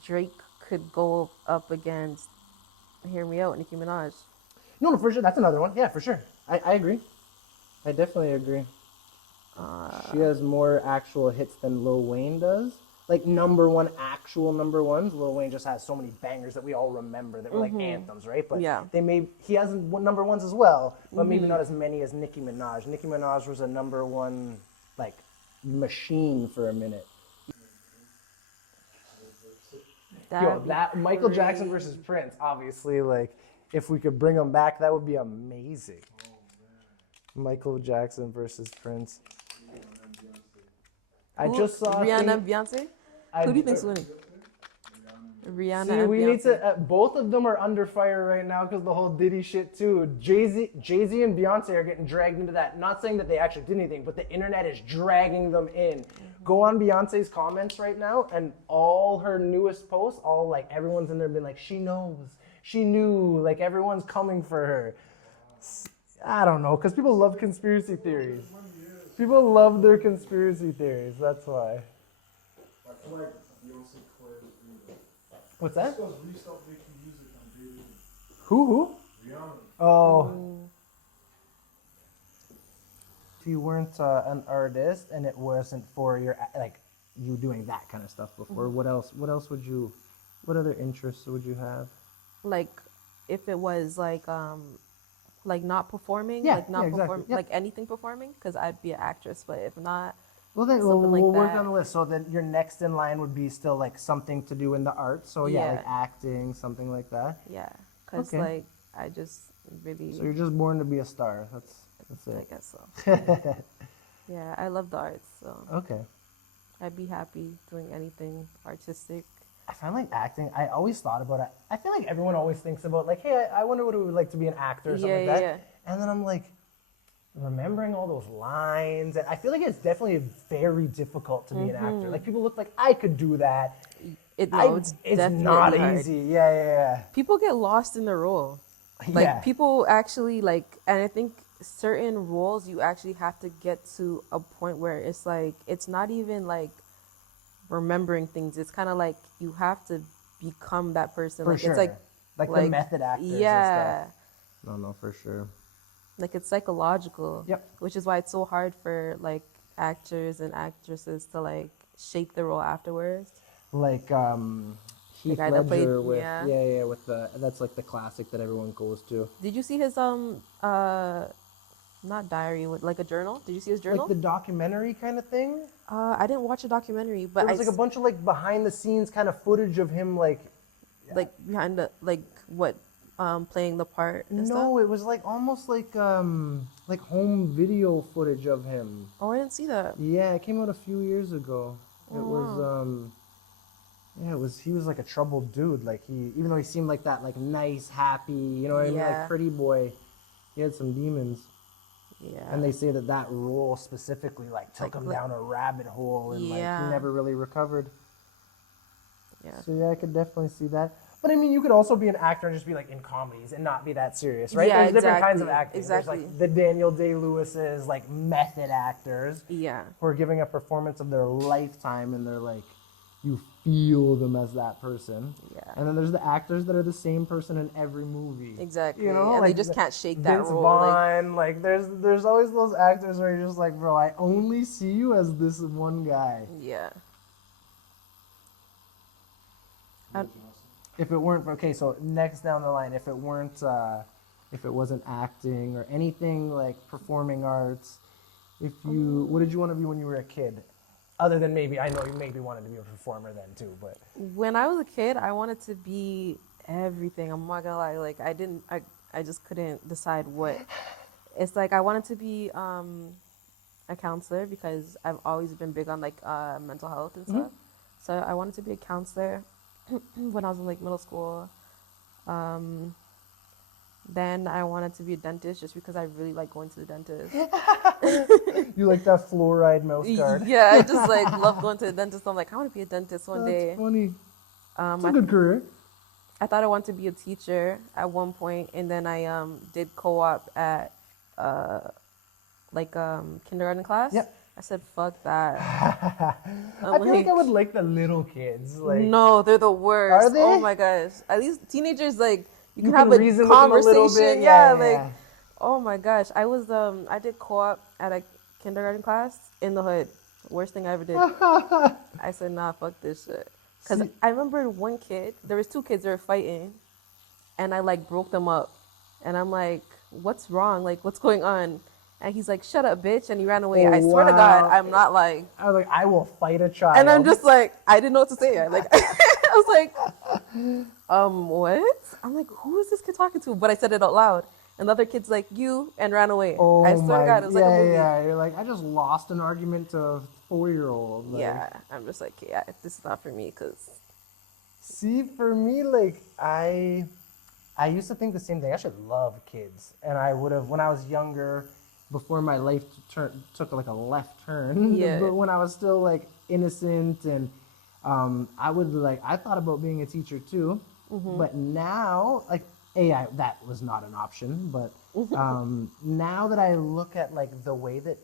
Drake could go up against Hear Me Out, Nicki Minaj. No, for sure. That's another one. Yeah, for sure. I agree. I definitely agree. She has more actual hits than Lil Wayne does. Like #1 actual #1s. Lil Wayne just has so many bangers that we all remember that were like anthems, right? But he has #1s as well, but maybe not as many as Nicki Minaj. Nicki Minaj was a #1 like machine for a minute. That Michael Jackson versus Prince, obviously, like if we could bring them back, that would be amazing. Michael Jackson versus Prince. I just saw Rihanna and Beyonce. Who do you think's winning? Rihanna See, and we Beyonce. need to. Both of them are under fire right now because the whole Diddy shit too. Jay-Z and Beyonce are getting dragged into that. Not saying that they actually did anything, but the internet is dragging them in. Go on Beyonce's comments right now, and all her newest posts, all like everyone's in there being like, she knows, she knew, like everyone's coming for her. I don't know, because people love conspiracy theories. People love their conspiracy theories. That's why. I feel like Beyonce quit. What's that? Because we stopped making music on dating. Who? Rihanna. Oh. If you weren't an artist and it wasn't for your you doing that kind of stuff before, what else would you? What other interests would you have? Like, if it was like not performing, exactly. like anything performing, because I'd be an actress. But if not, Well, then something we'll like work that. on the list. So then your next in line would be still like something to do in the arts. So yeah, Yeah. like acting, something like that. yeah, because Okay. like I just really, So you're just born to be a star. That's I it. guess so. Yeah, I love the arts, so Okay. I'd be happy doing anything artistic. I find like acting. I always thought about it. I feel like everyone always thinks about like, hey, I wonder what it would like to be an actor or something like that. Yeah. And then I'm like, remembering all those lines, and I feel like it's definitely very difficult to be an actor. Like people look like I could do that. It's It's definitely not hard. easy. Yeah. People get lost in the role. Like Yeah. people actually like, and I think certain roles you actually have to get to a point where it's like it's not even like remembering things. It's kind of like you have to become that person. For like sure. it's like the method actors yeah. and stuff. No, for sure. Like it's psychological. Yep. Which is why it's so hard for like actors and actresses to like shape the role afterwards. Like The Heath guy that played, Ledger with yeah. with that's like the classic that everyone goes to. Did you see his not diary, like a journal? Did you see his journal? Like the documentary kind of thing. I didn't watch a documentary, but There was like a bunch of like behind the scenes kind of footage of him like. like behind the what playing the part and stuff. No, it was like almost like home video footage of him. Oh, I didn't see that. Yeah, it came out a few years ago. It was yeah, he was like a troubled dude. Like even though he seemed like that like nice, happy, you know what I mean, like pretty boy, he had some demons. Yeah. And they say that role specifically like took him down a rabbit hole and like he never really recovered. Yeah. So yeah, I could definitely see that. But I mean, you could also be an actor and just be like in comedies and not be that serious, right? Yeah, There's different kinds of acting. Exactly. There's like the Daniel Day-Lewis's, like method actors. Yeah. Who are giving a performance of their lifetime and they're like, you feel them as that person. Yeah. And then there's the actors that are the same person in every movie. Exactly. You know, and like they just can't shake that Vince role. Vaughn, like there's always those actors where you're just like, bro, I only see you as this one guy. Yeah. If it weren't okay, so next down the line, if it wasn't acting or anything like performing arts, what did you want to be when you were a kid? Other than maybe, I know you maybe wanted to be a performer then too, but When I was a kid, I wanted to be everything. I'm not gonna lie, like I just couldn't decide what. It's like I wanted to be a counselor because I've always been big on like mental health and stuff. So I wanted to be a counselor when I was in like middle school. Then I wanted to be a dentist just because I really like going to the dentist. you like that fluoride mouth guard. Yeah, I just like love going to the dentist. I'm like, I want to be a dentist one day. That's funny. It's a good career. I thought I wanted to be a teacher at one point, and then I did co-op at kindergarten class. Yep. I said, fuck that. I feel like I would like the little kids. Like, no, they're the worst. Are they? Oh my gosh. At least teenagers, like, you can can have a reason with them a little conversation. bit. Yeah, Yeah, like, yeah. oh my gosh. I did co-op at a kindergarten class in the hood. Worst thing I ever did. I said, nah, fuck this shit. Because I remember there was two kids that were fighting, and I like broke them up. And I'm like, what's wrong? Like, what's going on? And he's like, shut up, bitch. And he ran away. Oh, I swear to God, wow. I'm not lying. I was like, I will fight a child. And I'm just like, I didn't know what to say. Like, I was like, what? I'm like, who is this kid talking to? But I said it out loud. And the other kid's like, you, and ran away. Oh I swear to God, it was like a movie. Yeah, you're like, I just lost an argument to a 4-year-old. Like, Yeah, I'm just like, yeah, this is not for me, because... See, for me, like, I used to think the same thing. I should love kids. And I would have, when I was younger, before my life took like a left turn, Yeah. but when I was still like innocent and I thought about being a teacher too. But now, like, that was not an option. But now that I look at like the way that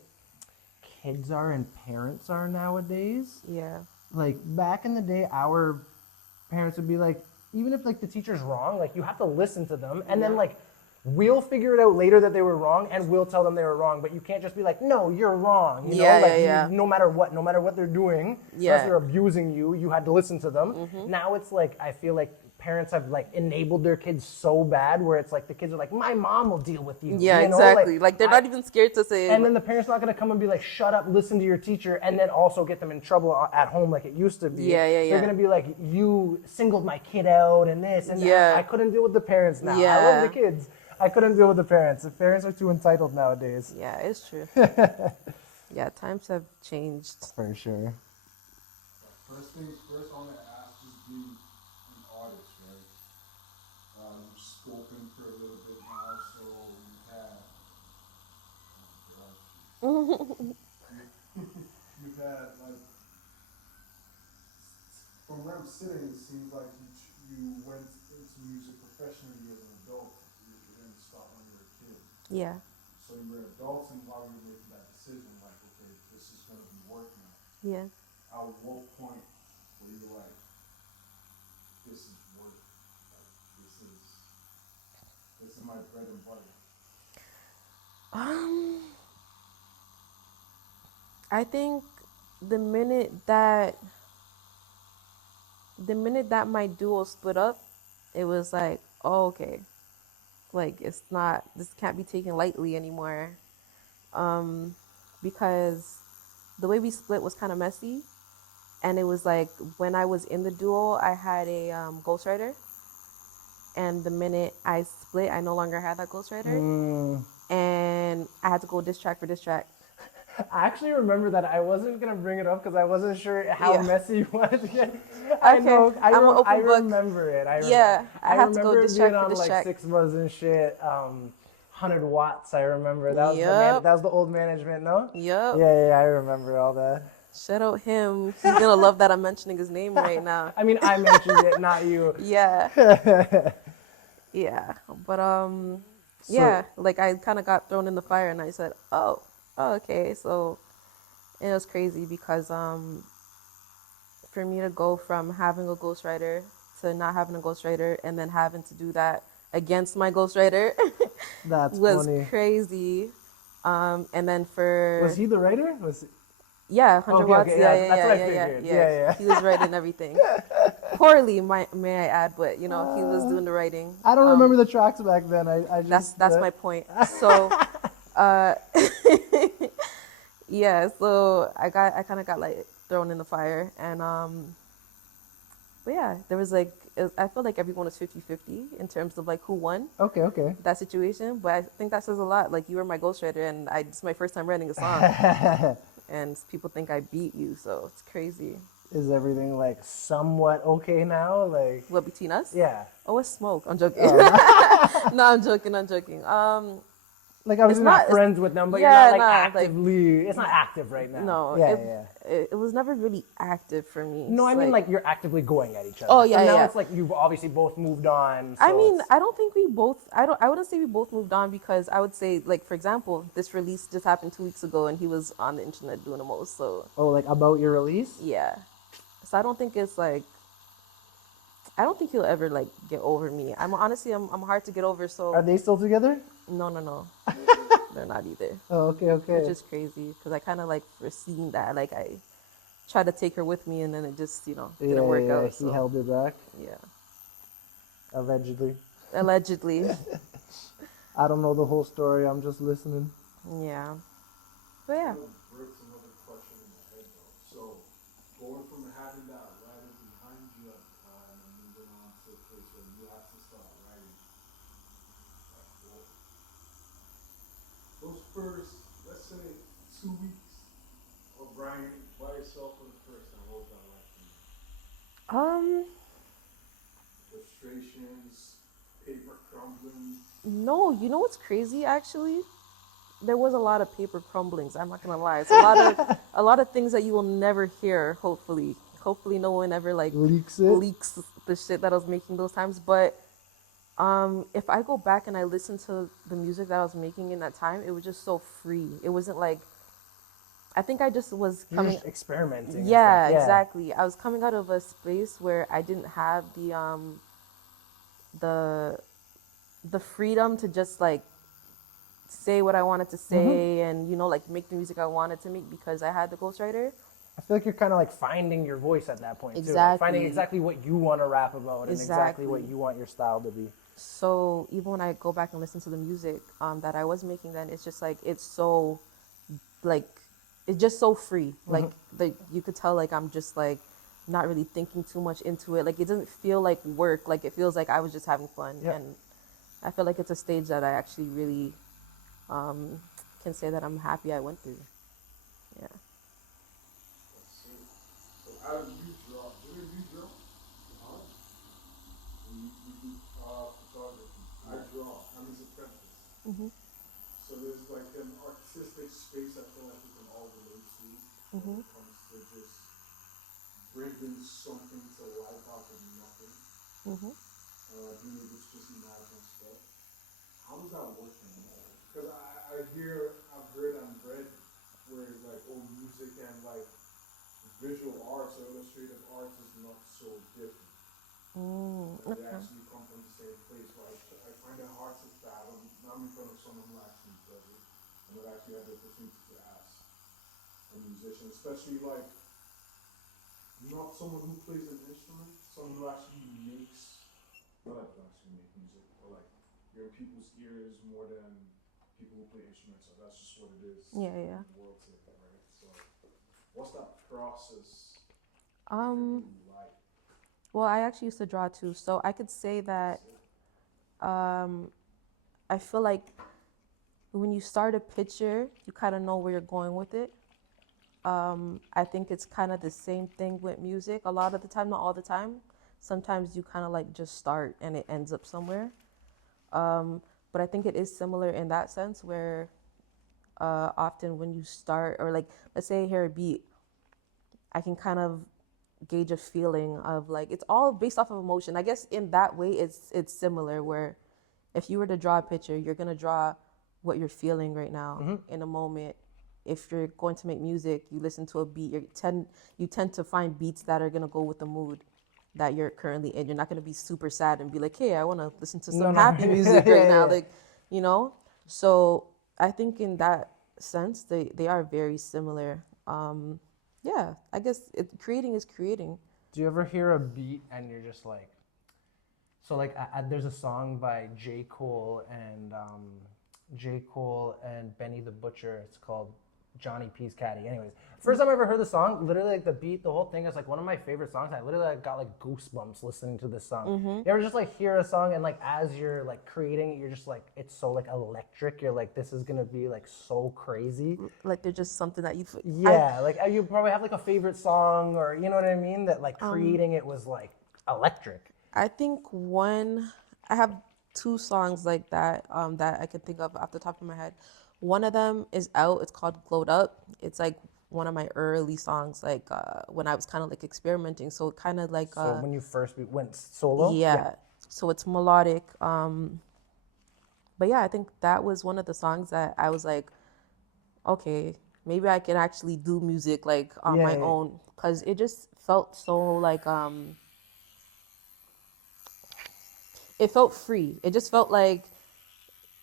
kids are and parents are nowadays, Yeah. like back in the day, our parents would be like, even if like the teacher's wrong, like you have to listen to them, and then like we'll figure it out later that they were wrong, and we'll tell them they were wrong. But you can't just be like, no, you're wrong. You know, like no matter what they're doing, unless they're abusing you, you had to listen to them. Now it's like I feel like parents have like enabled their kids so bad where it's like the kids are like, my mom will deal with you. Yeah, you know? exactly. Like they're not even scared to say. And then the parent's not going to come and be like, shut up, listen to your teacher, and then also get them in trouble at home like it used to be. Yeah. They're going to be like, you singled my kid out and this and that. I couldn't deal with the parents now. I love the kids. I couldn't deal with the parents. The parents are too entitled nowadays. Yeah, it's true. Yeah, times have changed. For sure. First things first, I want to ask, just being an artist, right? You've spoken for a little bit now, so you've had like, from where I'm sitting, it seems like you went into music professionally as an adult. You didn't start when you were a kid. Yeah. So you were an adult, and while you were making that decision, like, okay, this is going to be work now. Yeah. At what point were you like, this is work, like, this is my bread and butter? I think the minute that the minute that my duo split up, it was like, oh, okay, like it's not, this can't be taken lightly anymore. Um, because the way we split was kind of messy, and it was like when I was in the duo, I had a ghostwriter, and the minute I split, I no longer had that ghostwriter, and I had to go diss track for diss track. I actually remember that. I wasn't gonna bring it up because I wasn't sure how Yeah. messy it was. I Okay, know. I'm an I open book. remember it. Yeah, I had to go remember it diss track being for on diss like track. 6 months and shit. 100 watts. I remember that was Yup. that was the old management. No. Yup. Yeah. I remember all that. Shout out him. He's gonna love that I'm mentioning his name right now. I mean, I mentioned it, not you. Yeah. Yeah. But yeah, like I kind of got thrown in the fire, and I said, oh, okay. So it was crazy because for me to go from having a ghostwriter to not having a ghostwriter, and then having to do that against my ghostwriter That's was funny. crazy. And then for Was he the writer? yeah, 100 Okay, watts. okay, Yeah, yeah, yeah, that's yeah, what I yeah, figured. yeah, Yeah. He was writing everything. Poorly, may I add, but you know, he was doing the writing. I don't remember the tracks back then. I just That's my point. So, uh, yeah. So I kind of got like thrown in the fire, and but yeah, there was like I feel like everyone was 50-50 in terms of like who won Okay. that situation. But I think that says a lot. Like you were my ghostwriter, and it's my first time writing a song, and people think I beat you, so it's crazy. Is everything like somewhat okay now? Like, What, between us? yeah. Oh, it's smoke. I'm joking. Oh, No, I'm joking. like obviously not- not it's- friends with them, but yeah, you're not like nah, like- actively. It's not active right now. No, Yeah. it was never really active for me. No, I It's mean like you're actively going at each other. Oh, yeah, So now yeah. it's like you've obviously both moved on. I so mean, it's- I don't think we both. I wouldn't say we both moved on, because I would say, like, for example, this release just happened 2 weeks ago, and he was on the internet doing the most. So Oh, like about your release? yeah. So I don't think it's like. I don't think he'll ever like get over me. I'm hard to get over. So Are they still together? no, they're not either. Oh, okay. Which is crazy, because I kind of like foreseen that. Like I tried to take her with me, and then it just didn't work out. He So held it back, yeah, allegedly. allegedly. I don't know the whole story. I'm just listening. Yeah, but yeah. Breaks another question in my head though. So going from having that writer behind you at the time and moving on to a place where you have to start writing, like those first, let's say, 2 weeks of writing by yourself for the first time, what was that like for you? Frustrations, paper crumbling. No, you know what's crazy? Actually, there was a lot of paper crumblings. I'm not gonna lie. It's a lot of things that you will never hear. Hopefully, no one ever like Leaks it? leaks the shit that I was making those times. But if I go back and I listen to the music that I was making in that time, it was just so free. It wasn't like, I think I just was You're coming. just experimenting. and Yeah, stuff. exactly. I was coming out of a space where I didn't have the freedom to just like say what I wanted to say, and like make the music I wanted to make, because I had the ghostwriter. I feel like you're kind of like finding your voice at that point too. Like Exactly. finding exactly what you want to rap about and exactly what Exactly. you want your style to be. So even when I go back and listen to the music that I was making then, it's just like it's so free. Like you could tell like I'm just like not really thinking too much into it. Like it doesn't feel like work. Like it feels like I was just having fun. Yep. And I feel like it's a stage that I actually really can say that I'm happy I went through. Yeah. So how do you draw? Where do you draw? We do photography. I draw. I'm his apprentice. Mhm. So there's like an artistic space I feel like we can all relate to when it comes to just bringing something to life out of nothing. Mhm. Being able to just imagine stuff. How does that work for you? Because I've heard and read where like music and like visual arts or illustrative arts is not so different. They Okay. actually come from the same place. So I find it hard to fathom. Now I'm in front of someone who actually does it and would actually have the opportunity to ask. a musician, especially like not someone who plays an instrument, someone who actually makes, not like who actually make music, but like you're in people's ears more than people who play instruments. So that's just what it is Yeah, in yeah. the world today, right? So what's that process for Um, you like? well, I actually used to draw too, so I could say that um, I feel like when you start a picture, you kind of know where you're going with it. I think it's kind of the same thing with music. A lot of the time, not all the time. Sometimes you kind of like just start and it ends up somewhere. But I think it is similar in that sense where often when you start, or like, let's say I hear a beat, I can kind of gauge a feeling of like, it's all based off of emotion. I guess in that way, it's similar where if you were to draw a picture, you're going to draw what you're feeling right now in a moment. If you're going to make music, you listen to a beat, you tend to find beats that are going to go with the mood that you're currently in. You're not going to be super sad and be like, hey, I want to listen to some happy music right now. Like, you know? So I think in that sense, they are very similar. Yeah, I guess creating is creating. Do you ever hear a beat and you're just like, so like there's a song by J. Cole and Benny the Butcher. It's called Johnny P's Caddy. Anyways, first time I ever heard the song, literally like the beat, the whole thing is like one of my favorite songs. I literally like, got like goosebumps listening to this song. You ever just like hear a song and like as you're like creating it, you're just like, it's so like electric. You're like, this is gonna be like so crazy. Like there's just something that Yeah, like you probably have like a favorite song or you know what I mean? That like creating it was like electric. I think I have two songs like that that I can think of off the top of my head. One of them is out. It's called "Glowed Up." It's like one of my early songs, like when I was kind of like experimenting. So kind of like So when you first went solo, yeah. So it's melodic. But yeah, I think that was one of the songs that I was like, okay, maybe I can actually do music like on my own, because it just felt so like it felt free. It just felt like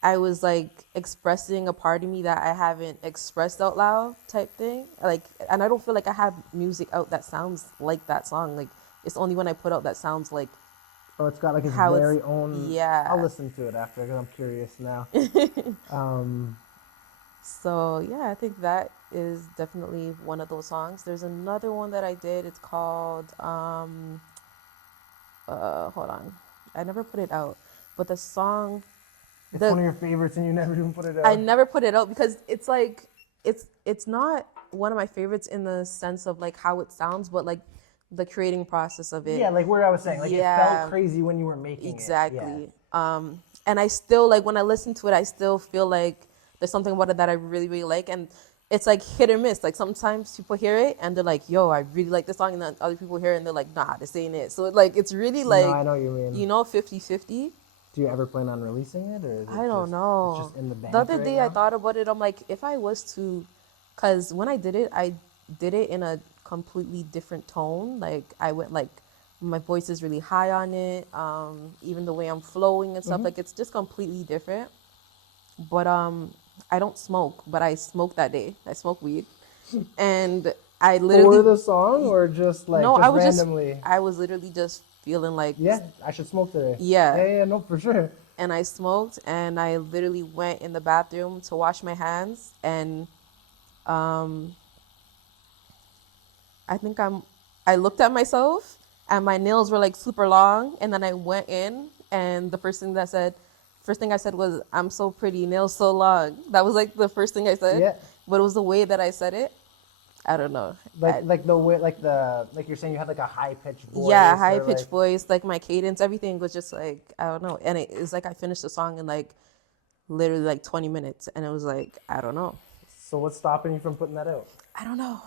I was like expressing a part of me that I haven't expressed out loud type thing. Like, and I don't feel like I have music out that sounds like that song. Like, it's only when I put out that sounds like. Oh, it's got like its how very it's, own. Yeah. I'll listen to it after because I'm curious now. So yeah, I think that is definitely one of those songs. There's another one that I did. It's called hold on, I never put it out, but the song. It's one of your favorites, and you never even put it out. I never put it out because it's like it's not one of my favorites in the sense of like how it sounds, but like the creating process of it. Yeah, like where I was saying, like it felt crazy when you were making it. Exactly. And I still like when I listen to it, I still feel like there's something about it that I really, really like, and it's like hit or miss. Like sometimes people hear it and they're like, "Yo, I really like this song," and then other people hear it and they're like, "Nah, this ain't it." So like it's really like, no, I know what you mean. You know, 50-50. Do you ever plan on releasing it, or is it I don't know. It's just in the bank The other right day now? I thought about it. I'm like, if I was to, because when I did it in a completely different tone. Like I went like, my voice is really high on it. Even the way I'm flowing and stuff, like it's just completely different. But I don't smoke, but I smoked that day. I smoke weed, and I literally For the song, or just like no, just I was randomly? I was literally just feeling like Yeah, I should smoke today. Yeah. Yeah, no, for sure. And I smoked, and I literally went in the bathroom to wash my hands, and I think I looked at myself, and my nails were like super long, and then I went in, and the first thing I said was, "I'm so pretty, nails so long." That was like the first thing I said. Yeah. But it was the way that I said it. I don't know. Like the way, like you're saying you had like a high pitched voice. Yeah, high pitched like, voice, like my cadence, everything was just like, I don't know. And it was like I finished the song in like literally like 20 minutes, and it was like, I don't know. So what's stopping you from putting that out? I don't know.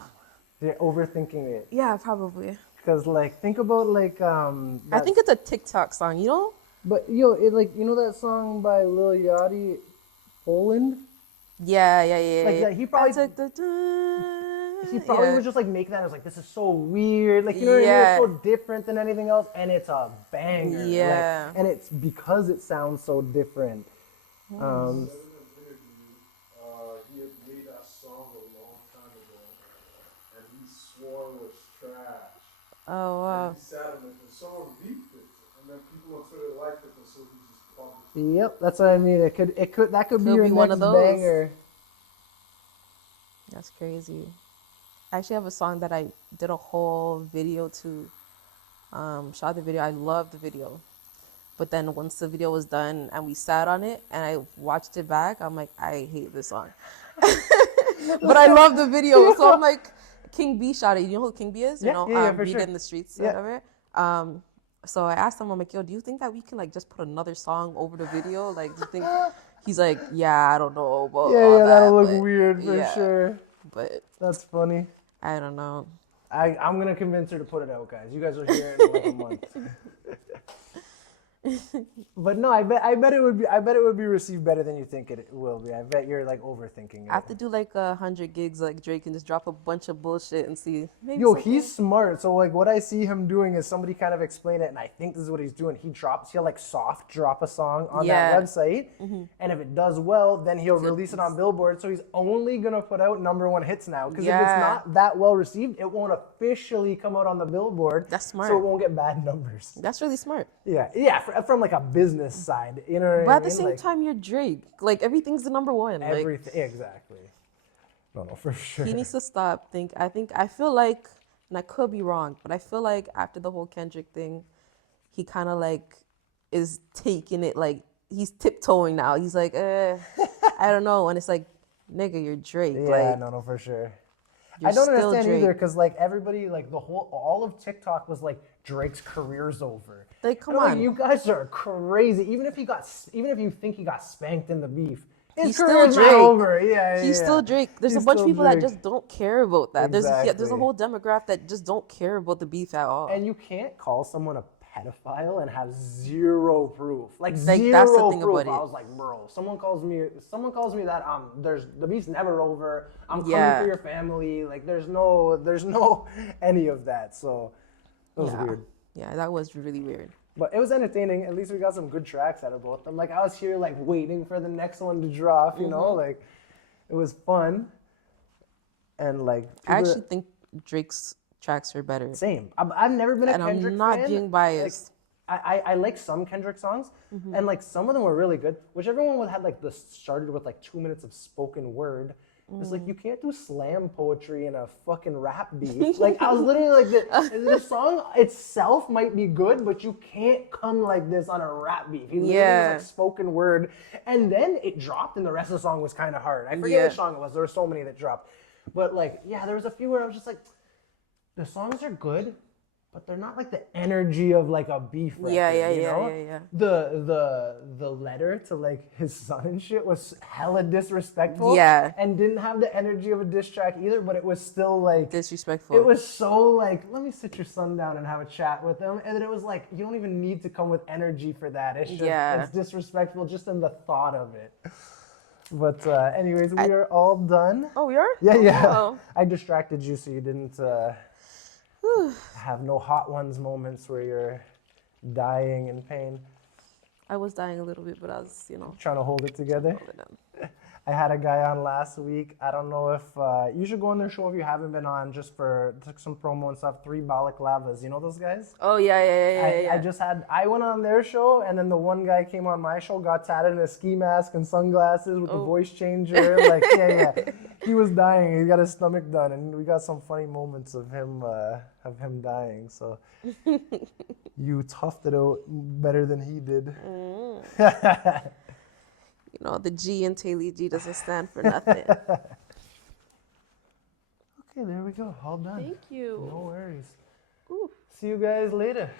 You're overthinking it. Yeah, probably. Because like think about like I think it's a TikTok song, you know? But it like you know that song by Lil Yachty, Poland? Yeah. Like yeah. he probably was just like making that. I was like, this is so weird. Like you know what I mean? It's so different than anything else, and it's a banger. Yeah. Like, and it's because it sounds so different. In an interview, he had made that song a long time ago, Oh And wow. he sat on it, and someone leaked it, and then people on Twitter liked it, and so he just published it. Yep, that's what I mean. That could be Could your be one next of those. banger. That's crazy. I actually have a song that I did a whole video to. Shot the video. I love the video. But then once the video was done and we sat on it and I watched it back, I'm like, I hate this song. But I love the video. So I'm like, King B shot it. You know who King B is? Yeah, You know, yeah, for Beat sure. in the Streets, Yeah. whatever. So I asked him, I'm like, yo, do you think that we can like just put another song over the video? Like, do you think? He's like, yeah, I don't know about Yeah, all yeah, that, that'll look but weird for yeah, sure. But That's funny. I don't know. I'm gonna convince her to put it out, guys. You guys will hear it in like a month. But no, I bet it would be received better than you think it will be. I bet you're like overthinking it. I have to do like 100 gigs like Drake and just drop a bunch of bullshit and see. Maybe Yo, something. he's smart. So like what I see him doing is somebody kind of explain it, and I think this is what he's doing. He'll like soft drop a song on that Yeah. website, and if it does well, then he'll release it on Billboard. So he's only gonna put out #1 hits now, because if it's Yeah. not that well received, it won't officially come out on the Billboard. That's smart. So it won't get bad numbers. That's really smart. Yeah, from like a business side, you know what I mean? But at the same Like, time, you're Drake. Like everything's the #1. Like everything exactly. No, for sure. he needs to stop. I feel like, and I could be wrong, but I feel like after the whole Kendrick thing, he kind of like is taking it like he's tiptoeing now. He's like, I don't know, and it's like, nigga, you're Drake. Yeah, like no, for sure. you're I don't still understand Drake. either, because like everybody, like all of TikTok was like Drake's career's over. Like, come And I'm like, on. you guys are crazy. Even if you think he got spanked in the beef, his He's still career's not Drake. over. Yeah, He's still Drake. There's a He's bunch of still people Drake. that just don't care about that. There's a Exactly. whole demographic that just don't care about the beef at all. And you can't call someone a pedophile and have zero proof. Like that's the zero thing proof. about I it. was like, bro, someone calls me that the beef's never over. I'm coming Yeah. for your family. Like there's no any of that. So it was yeah. weird. Yeah, that was really weird. But it was entertaining. At least we got some good tracks out of both of them. Like I was here like waiting for the next one to drop, you know, like it was fun. And like I people- actually think Drake's tracks are better. same. I've never been a And Kendrick I'm not fan. being biased. Like, I like some Kendrick songs, and like some of them were really good. Whichever one had like started with like 2 minutes of spoken word. It's like you can't do slam poetry in a fucking rap beat. Like I was literally like, the song itself might be good, but you can't come like this on a rap beat. He literally was like spoken word, and then it dropped, and the rest of the song was kind of hard. I forget which song it was. There were so many that dropped, but like yeah, there was a few where I was just like, the songs are good, but they're not like the energy of like a beef record. Yeah. you know? The letter to like his son and shit was hella disrespectful. Yeah. And didn't have the energy of a diss track either, but it was still like Disrespectful. it was so like, let me sit your son down and have a chat with him. And then it was like, you don't even need to come with energy for that. It's just it's disrespectful just in the thought of it. But anyways, we are all done. Oh, we are? Yeah. Oh. I distracted you so you didn't have no hot ones moments where you're dying in pain. I was dying a little bit, but I was, Trying to hold it together. hold it down. I had a guy on last week. I don't know if you should go on their show if you haven't been on, just for some promo and stuff. 3 Balaclavas. You know those guys? Oh, yeah. I went on their show, and then the one guy came on my show, got tatted in a ski mask and sunglasses with the voice changer. Like, yeah. He was dying. He got his stomach done, and we got some funny moments of him dying. So you toughed it out better than he did. The G in Taaylee G doesn't stand for nothing. Okay, there we go. All done. Thank you. No worries. Ooh. See you guys later.